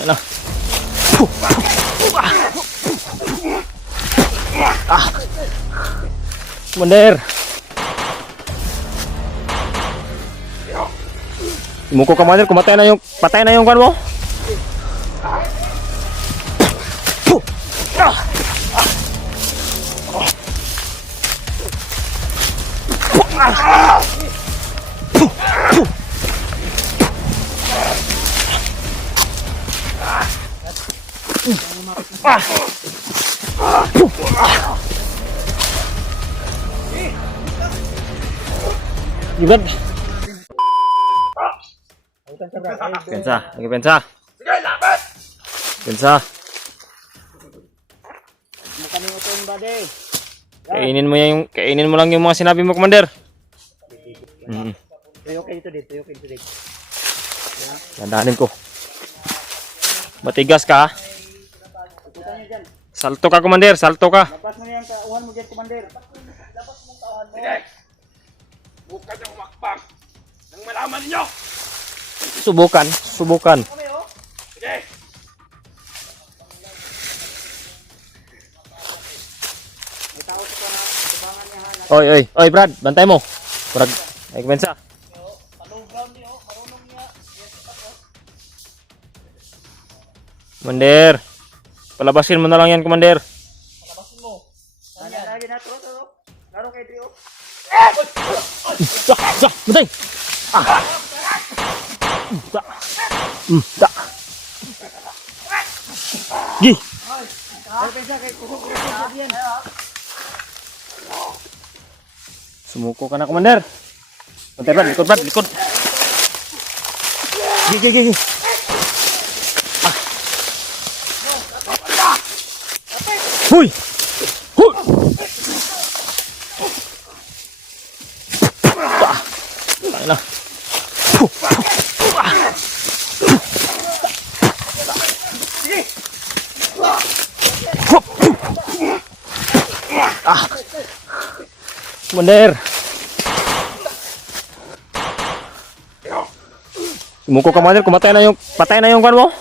Ayun na. Commander. Muko Commander, patay na yung kan mo. Gibad. Pensa, lagi pensa. Sige, lapit! Pensa. Mukha mo ito yung body. Kainin mo lang yung mga sinabi mo, Commander. Tuyo kayo dito, tuyo kayo dito. Dandanin ko. Matigas ka, ha? Salto ka, Commander, salto ka. Lapas mo yan, uhan mo dyan, Commander. Lapas mo tauhan mo. Sige! Bukan yung makbang. Nang malaman ninyo! Subukan. Sige! May tao sa na, tubangan niya ha. Oy, Brad, bantay mo. Brad, ay kumensa. Palong ground niyo, marunong niya. Commander. Palabasin mo na lang yan, Commander. Labasin mo. Lagi na, turo. Laro kayo, trio. Bantay. Gi. Sumuko ka na, Commander. Bantay, Brad, likod. Gi. Huy! Ayun na. Commander. Sumuko ka, Commander, patay na yung kan mo.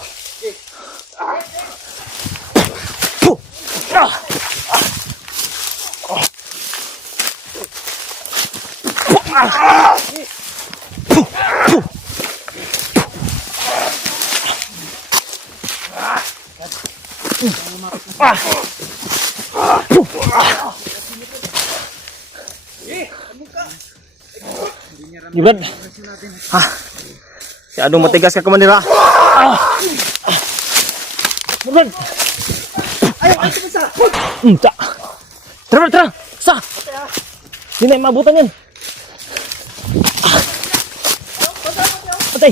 Gibran. Si Adong matigas ka, Commander, ha? Gibran. Ayaw, sa. Tara. Sa. Hindi na mabutan yan. Patay.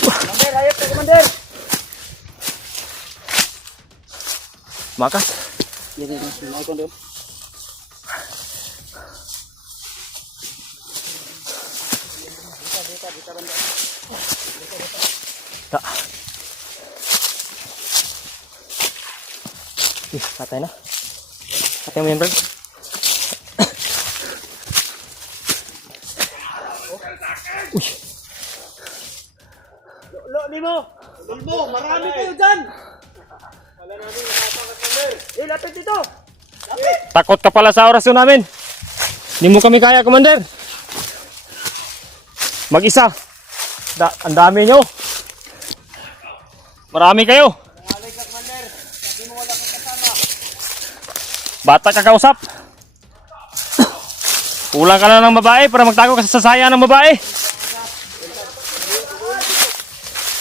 Commander, ayot ka, Commander. Makas. Yan, ay kondom. Tak. Patay na. Patay mo yan, Brad. Uy. Lulbo, marami kayo dyan. Wala namin nakapakat, Commander. Lapit dito. Lapit. Takot ka pala sa orasyon namin. Hindi mo kami kaya, Commander. Mag-isa. Ang dami nyo. Marami kayo. Nangalay ka, Commander. Sabi mo wala kang kasama. Bata ka kausap. Kulang ka na ng babae para magtago ka sa saya ng babae.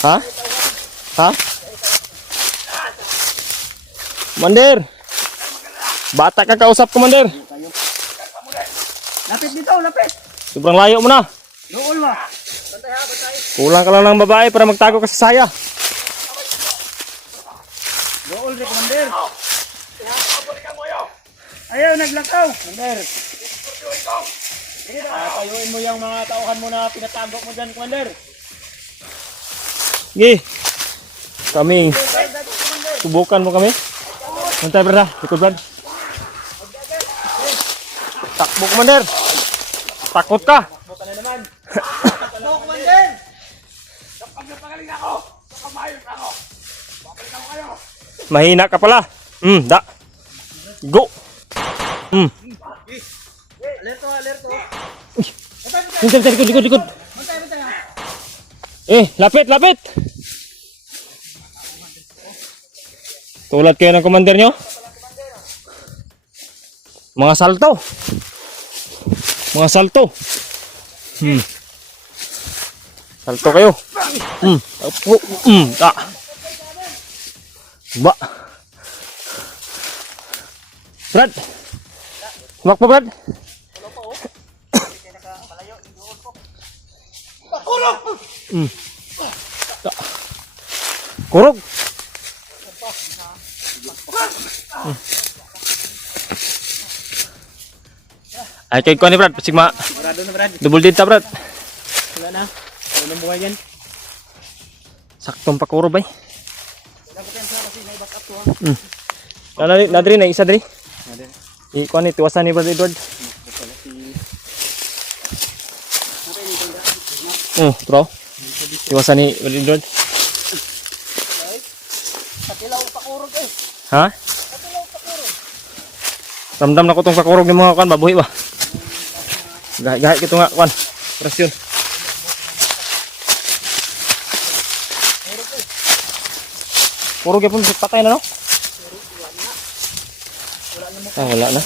Ha? Commander. Bata ka kausap, Commander. Lapit dito, lapit. Sobrang layo mo na. Doon ba? Bantay ha, bantay. Kulang ka lang ng babae para magtago ka sa saya. Doon rin, Commander. Ayaw, naglakaw. Commander. Tayuin mo yung mga tauhan mo na pinatago mo dyan, Commander. Sige. Kami. Subukan mo kami. Bantay, Brad. Likod, Brad. Takbo, Commander. Takot ka. Buka na naman. Takbo, Commander. Kapag napagaling ako. Mahina ka pala. Da. Go. Alerto, alerto. Likod. Lapit. Tulad kayo ng commander nyo. Mga salto. Salto kayo. Da. Ba. Brad. Huwag pa, Brad. Da. Kurog. Ay, kay ko ni Brad. Sigma. Marado na, Brad. Double dita, Brad. Wala na. Walang buhay yan. Saktong pakuro, bay. Dapat yan sa kasi may backup to, ha? Nadri na isa diri. Nadri. Ikuha ni tiwasan ni Brad Edward. Bro. Tiwasan ni Brad Edward. Katilaw pakurog eh. Ha? Ramdam na ko tong pakurog ni mga kan babuhi ba? Gahit kito nga kan. Presyon. Kurog yapon patay na no? Wala na.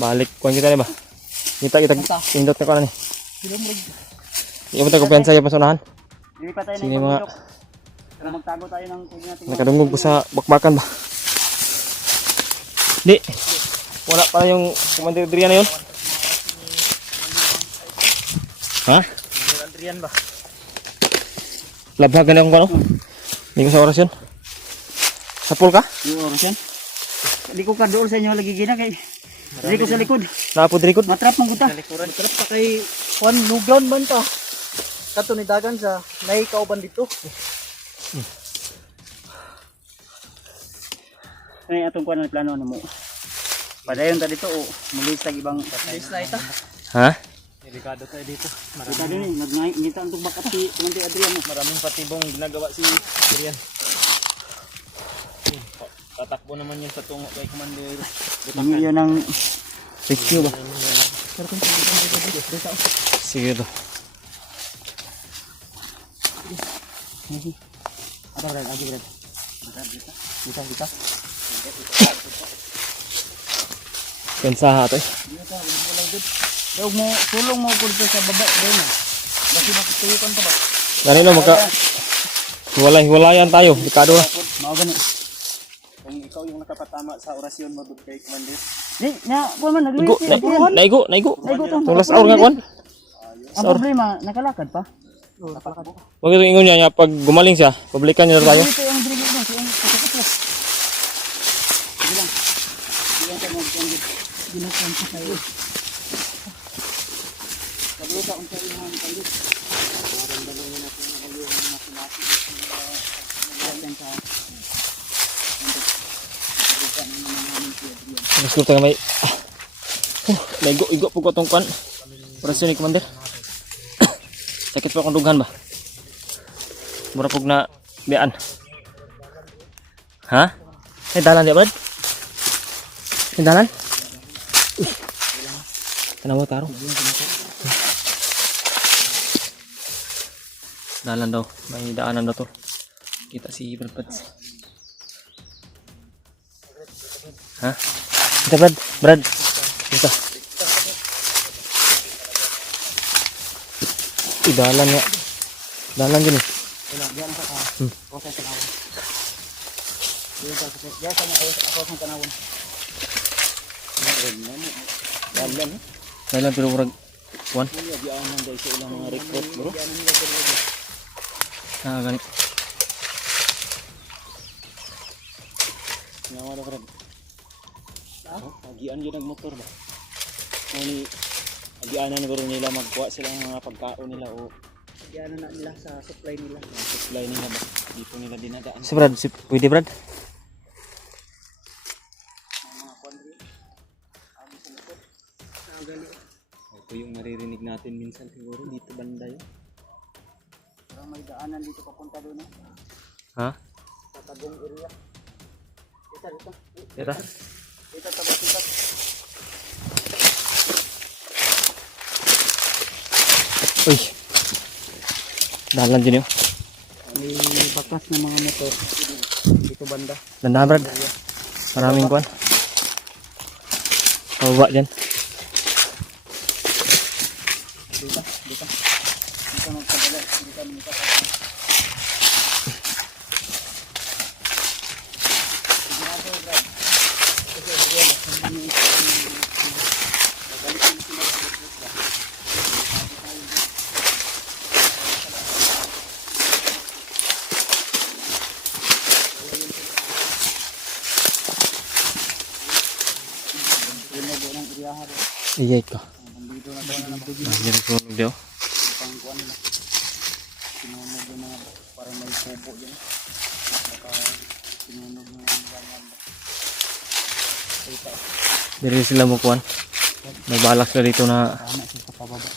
Balik kuan kita ni ba? Kita pindot na ko na ni. Iya mo tayo kumpiyansa yung pasunahan. Hindi pa tayo na Sini mga para magtago tayo ng pwede natin. nakadungog ko sa bakbakan ba? Di. Wala pa yung commander Adrian na yun. Ha? Adrian ba? Labhagan na akong kano? Hindi ko sa oras yun. Sa pool ka? Yung oras yan. Hindi ko ka doon sa inyo lagi gina kay. Hindi ko sa likod. Naapod likod? Matrap mong guta. Matrap pa kay Juan Lugawn man ta. Kato ni dagan sa nay kauban dito. Ay atong kuan na plano mo. Padayon ta dito o muli sa ibang patay. Ita. Ha? Delikado tayo dito. Delikado ni nagnangita ang backup si Commander Adrian. Maraming patibong ginagawa si Adrian. Tatakbo naman yun sa tungo kay Commander. Hindi yun ang rescue ba? Sige to. Ada Brad, aja Brad. Kita. Pensaha to eh. Daog mo tulong mo pud sa baba doon. Kasi makituyukan to ba? Gani no magka hiwalayan tayo, dekado na. Mao gani. Kung ikaw yung nakapatama sa orasyon mo doon kay Commander. Di na ko man Igo, nagluwi. naigo. Naigo to. Tulas hour nga kon. Ang problema nakalakad pa. Wag ito ingon niya pag gumaling siya, publikan niya tayo. Ito yung drigit mo, yung kasakit. Sige lang. Sige lang mag-convert. Ginagawa ko kayo. Kabuta kung sa'yo mga kandik. Parang dalawin natin ang yung mathematics. Nagagyan sa Gusto tayo may igo po ko tong kwan. Oras ni Commander. Sakit pa akong dughan ba? Mura pug na bian. Ha? Dalan dia, Brad? Dalan? Tanawa taro. Dalan daw. May daanan daw to. Kita si Brad Pads. Ha? Kita Brad. Kita. Dalan nga. Dalan din eh. diyan sa proses ng awon. Diyan sa ako sa tanawon. Dalan pero murag one. Diyan daw sa ilang mga recruit bro. Ganit. Nawa ra Brad. Agian gyud ang motor ba. Ni agianan guro nila magkuha sila ng mga pagkaon nila o Diyan na nila sa supply nila. supply nila ba. Dito nila dinadaan. Si Brad, pwede Brad? Ito yung maririnig natin minsan siguro dito banda yun. Parang may daanan dito papunta doon. Ha? Sa tagong area. Dito. Dito. Dito tabas dito. Uy. Dalan din yun. May bakas ng mga motor. Dito banda. Dandahan Brad. Maraming kuwan. Pababa dyan. Dito. Dito magpadala. Dito minta. Iyay ko. Dito na doon na Nandiyan ang sunog daw. pangkuan nila. Sinunog yung mga parang may kubo dyan. Baka sinunog yung ganyan. Kita. Dili sila mo kuwan. May balak sila dito na Tama siya sa pababa.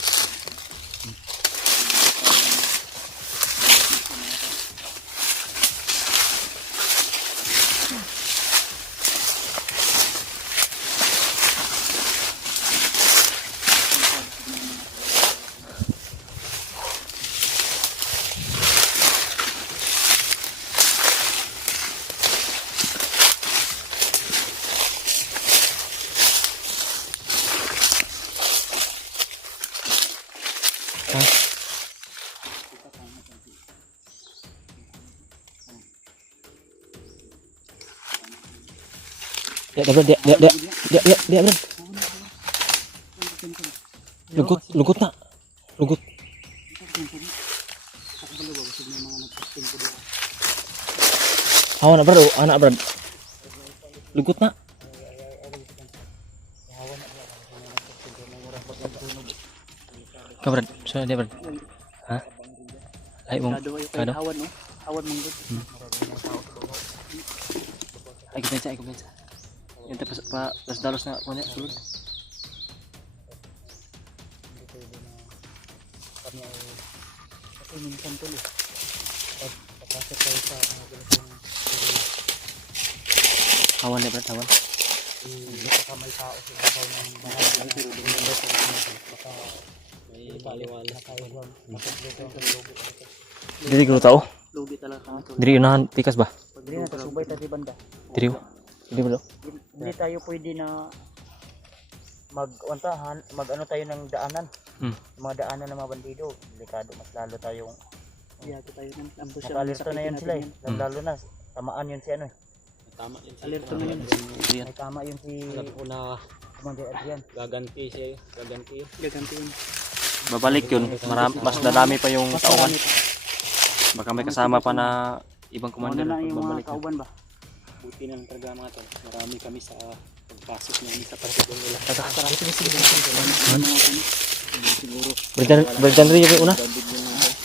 ha? Dia Brad, dia Brad. Lugut na. Lugut. Hawa na Brad, oh, anak Brad. Lugut na. Ka Brad, sana dia Brad. Ha? Ay mong kado. Awan no? Awan mong good. Ay kumpensa. Yung pas dalos na punya sulod. Ito minsan tuloy. Pagpasok tayo sa mga ganitong Hawan dia Brad, hawan. baka may tao sa babaw ng bahay. Baka may paliwala tayo dyan. Diri ko tao. Lugi talaga. Diri unahan pikas ba? Hindi na kasubay tayo banda. Diri. Diri ba? Hindi tayo pwede na mag ano tayo ng daanan. Mga daanan ng mga bandido, delikado mas lalo tayong tayo ng ambush. Alerto na yun sila eh. Lalo na tamaan yun si ano eh. Tama yun. Alerto na yun. May tama yun si Una Commander Adrian. gaganti siya. Gaganti yun. Babalik yun. Mas dadami pa yung tauhan. Baka may kasama pa na ibang Kumanda commander na na yung mga pagbabalik. kauban ba? Buti na lang talaga mga tol. Marami kami sa pagpasok namin sa patibong nila. Siguro. Berjan rin yung una. Babig yung mga tol.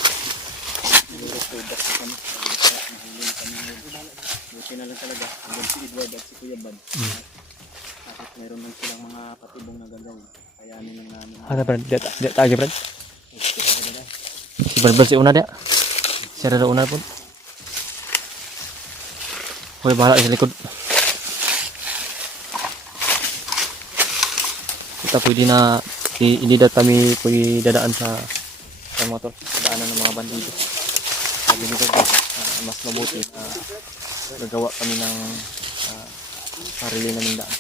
Siguro product sa kami. Nahulin kami ngayon. Buti na lang talaga. Hanggang si Edward at si Kuya Bad. Bakit meron lang silang mga patibong na gagawin. Kayanin lang namin. Ada Brad, dia tayo Brad. Si Brad si una dia. Siya rin una po. Hoy, bahala sa likod. Kita pwede na hindi kami pwede dadaan sa motor, daanan ng mga bandido. Sabi nito mas mabuti na gagawa kami ng sarili naming daan.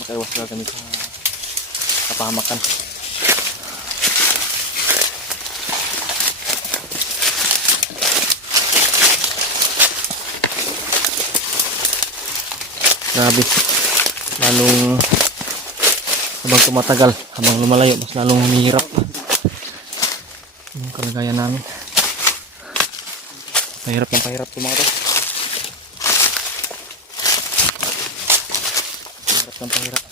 Makaiwas na kami sa kapahamakan. Grabe, lalong habang tumatagal, habang lumalayo, mas lalong humihirap yung kalagayan namin. Pahirap to mga to. Pahirap.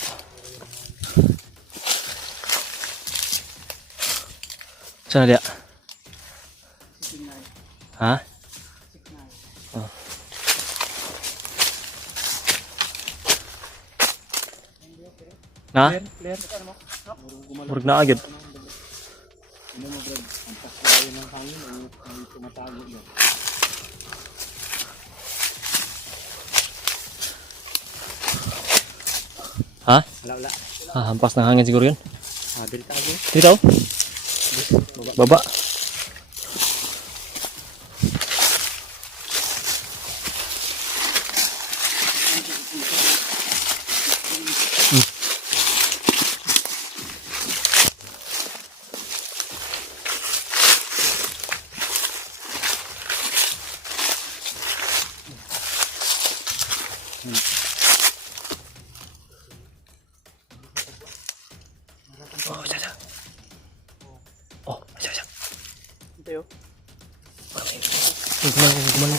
Sana dia? Ha? Oh. Na? Murag na agad. Ano mo Brad, ang paslayo ng hangin ay tumatago yan. Ha? Wala. Hampas ng hangin siguro yun. Delta again. Dito. Baba. Oh, siya. Oh, siya. Ito yun. Gumalo. Gumalo.